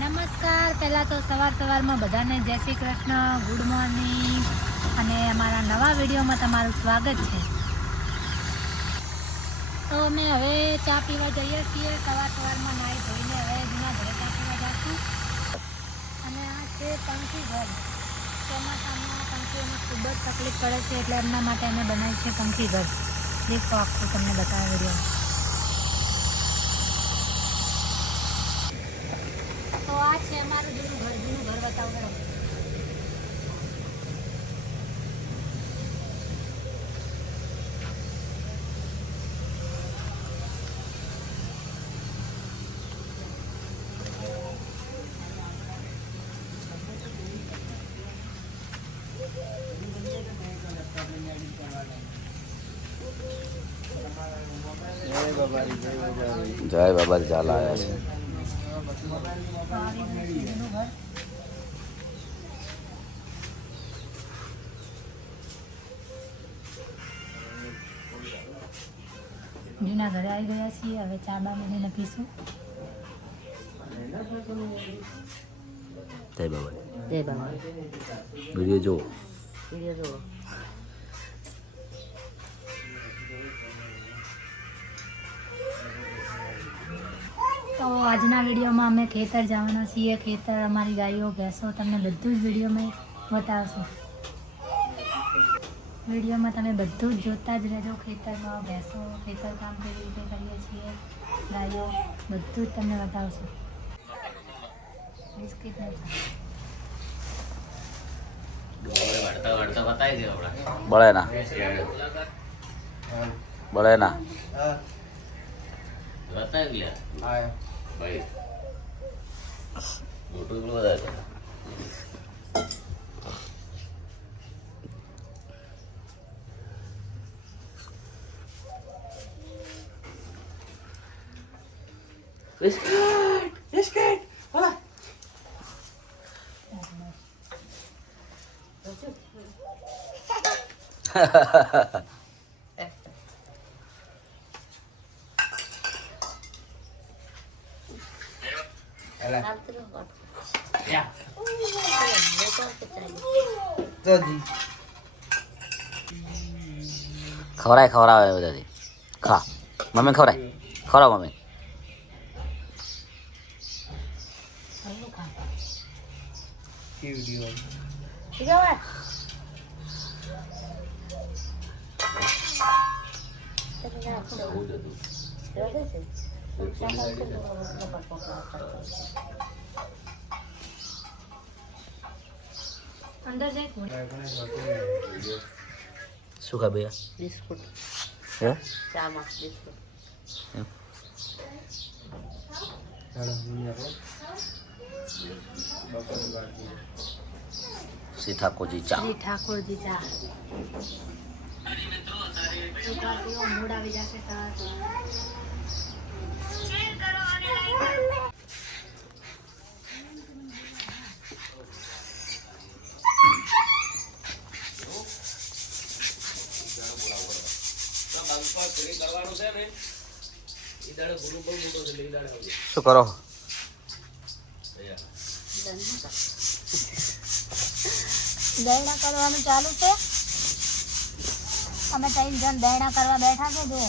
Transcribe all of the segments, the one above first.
નમસ્કાર. પહેલાં તો સવારમાં બધાને જય શ્રી કૃષ્ણ, ગુડ મોર્નિંગ અને અમારા નવા વિડીયોમાં તમારું સ્વાગત છે. તો અમે હવે ચા પીવા જઈએ છીએ. સવારમાં નાહી ધોઈને હવે જૂના ઘરે ચા પીવા જઈશું. અને આ છે પંખી ઘર. ચોમાસામાં પંખીઓને ખૂબ જ તકલીફ પડે છે, એટલે એમના માટે અમે બનાવ્યું છે પંખી ઘર. દેખો આખું તમને બતાવે વિડીયો. તો આ છે અમારું જૂનું ઘર બતાવો. જય બાબા ચાલ આવ્યા છે. જૂના ઘરે આવી ગયા છીએ. હવે ચા બા બનીને પીશું. જય બાબા. જય બાબા. વિડીયો જો. તો આજના વિડીયોમાં અમે ખેતર જવાના છીએ. ખેતર, અમારી ગાયો ભેંસો તમને બધું જ વિડીયોમાં બતાવશું. વિડીયોમાં તમે બધું જ જોતા જ રહેજો. ખેતરમાં ભેંસો, ખેતર કામ કેવી રીતે કરીએ છીએ, ગાયો બધું જ તમને બતાવશું. બિસ્કિટ બળે ના ખવરાવે બધાથી. ખા મમ્મી ખવરાવ મમ્મી. અંદર જાય શું ખા ભૈયા? બિસ્કુટ. હે ચામાં બિસ્કુટ. શ્રી ઠાકોરજી ચા. શ્રી ઠાકોરજી ચા. એક વાર પીવો, મૂડ આવી જશે. શું કરો? દયણા કરવાનું ચાલુ છે. અમે 3 જણ દયણા કરવા બેઠા છે. જુઓ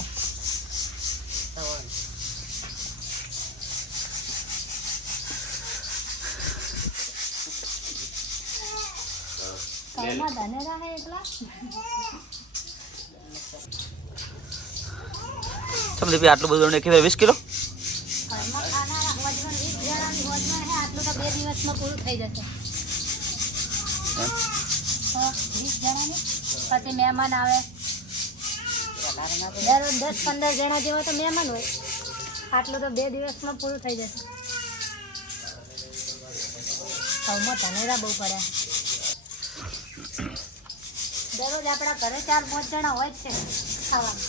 ઘરમાં ધનેરા હે એકલા. સમજી આટલું બધું નાખી 20 કિલો. ઘરમાં ખાનારા હોજમાં 20 જણાની હોજમાં હે. આટલું તો 2 દિવસમાં પૂરું થઈ જશે. 20 જણાની પછી મહેમાન આવે. દરરોજ 10-15 જણા જેવા તો મહેમાન હોય. આટલું તો 2 દિવસમાં પૂરું થઈ જશે. ઘઉંમાં ધનેરા બહુ પડે. દરરોજ આપણા ઘરે 4-5 જણા હોય જ છે ખાવાનું.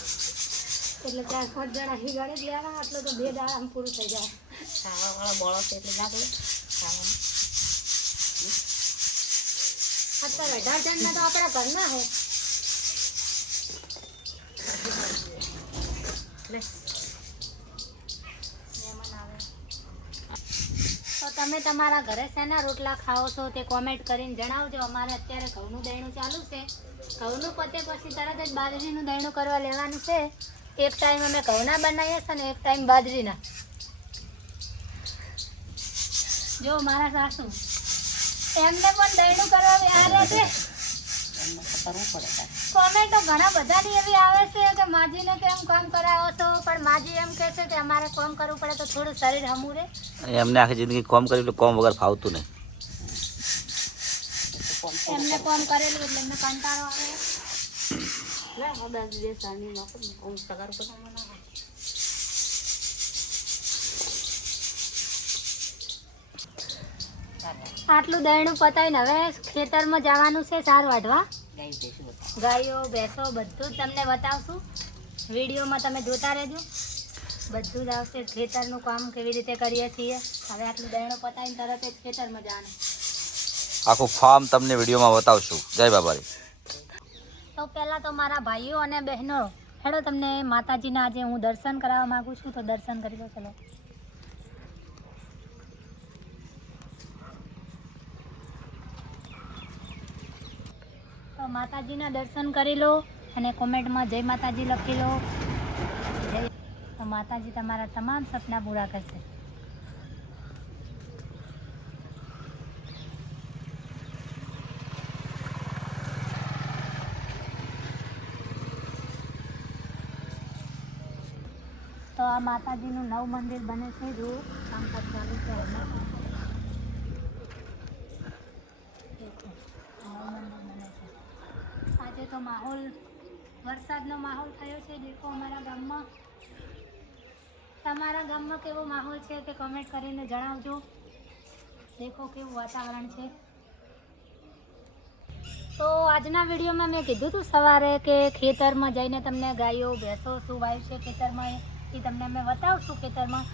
એટલે 4-5 જણા અહીં ગળે જ લેવાના. આટલું તો 2 દાડામાં પૂરું થઈ જાય. ખાવાવાળા બોળો છે એટલે લાગે ખાવાનું. અત્યારે 18 જણના તો આપણા ઘરના હે. મહેમાન આવે તો તમે તમારા ઘરે શેના રોટલા ખાઓ છો તે કોમેન્ટ કરીને જણાવજો. અમારે અત્યારે ઘઉંનું દહીણું ચાલુ છે. ઘઉંનું પતે પછી તરત જ બાજરીનું દહીણું કરવા લેવાનું છે. એક ટાઈમ અમે ઘઉંના બનાવીએ છીએ ને એક ટાઈમ બાજરીના. જો મારા સાસુ એમને પણ દહીણું કરવા આવે છે. કોમેન્ટો ઘણા બધાની એવી આવે છે કે માજીને કેમ કામ કરાવો છો, પણ માજી એમ કહે છે કે અમારે કામ કરવું પડે તો થોડું શરીર હમું રહે. એમને આખી જિંદગી કોમ કર્યું એટલે કોમ વગર ફાવતું નહીં. એમને કામ કરેલું એટલે એમને કંટાળો આવે. આટલું દહીણું પતાવીને હવે ખેતરમાં જવાનું છે સાર વાઢવા. ગાયો ભેંસો બધું જ તમને બતાવશું. વિડીયોમાં તમે જોતા રહેજો. બધું જ આવશે. ખેતરનું કામ કેવી રીતે કરીએ છીએ. હવે આટલું દહીણું પતાવીને તરત જ ખેતરમાં જવાનું. આખું ફાર્મ તમને વિડીયોમાં બતાવશું. જય બાબારી. તો પહેલાં તો મારા ભાઈઓ અને બહેનો, હેડો તમને માતાજીના આજે હું દર્શન કરાવવા માગું છું, તો દર્શન કરી લો. ચલો. તો માતાજીના દર્શન કરી લો અને કોમેન્ટમાં જય માતાજી લખી લો. તો માતાજી તમારા તમામ સપના પૂરા કરશે. તો આ માતાજીનું નવ મંદિર બને છે. જો કામકાજ ચાલુ છે હાલમાં. દેખો, નવ મંદિર બને છે. આજે તો માહોલ વરસાદનો માહોલ થયો છે. દેખો અમારા ગામમાં. તમારા ગામમાં કેવો માહોલ છે તે કમેન્ટ કરીને જણાવજો. દેખો કેવું વાતાવરણ છે. તો આજના વિડીયોમાં મેં કીધું હતું સવારે કે ખેતરમાં જઈને તમને ગાયો ભેંસો શું વાવ્યું છે ખેતરમાં એ તમને અમે બતાવશું ખેતરમાં.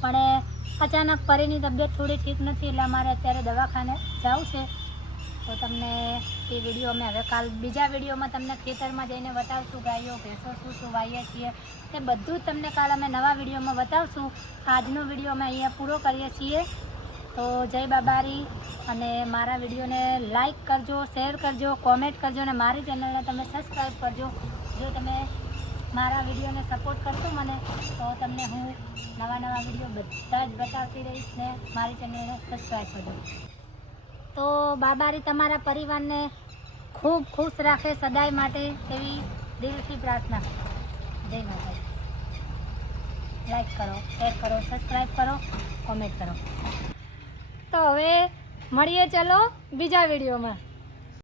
પણ અચાનક પરીની તબિયત થોડી ઠીક નથી એટલે અમારે અત્યારે દવાખાને જવું છે. તો તમને એ વિડીયો અમે હવે કાલ બીજા વિડીયોમાં તમને ખેતરમાં જઈને બતાવશું. ગાયો ભેંસો શું શું વાવીએ છીએ તે બધું જ તમને કાલ અમે નવા વિડીયોમાં બતાવશું. આજનો વિડીયો અમે અહીંયા પૂરો કરીએ છીએ. તો જય બાબારી. અને મારા વિડીયોને લાઈક કરજો, શેર કરજો, કોમેન્ટ કરજો અને મારી ચેનલને તમે સબસ્ક્રાઈબ કરજો. જો તમે મારા વિડીયોને સપોર્ટ કરશો મને તો તમને હું નવા નવા વિડીયો બધા જ બતાવતી રહીશ ને મારી ચેનલને સબસ્ક્રાઈબ કરજો. તો બાબારી તમારા પરિવારને ખૂબ ખુશ રાખે સદાય માટે તેવી દિલથી પ્રાર્થના. જય માતાજી. લાઈક કરો, શેર કરો, સબસ્ક્રાઈબ કરો, કોમેન્ટ કરો. તો હવે મળીએ ચલો બીજા વિડીયોમાં.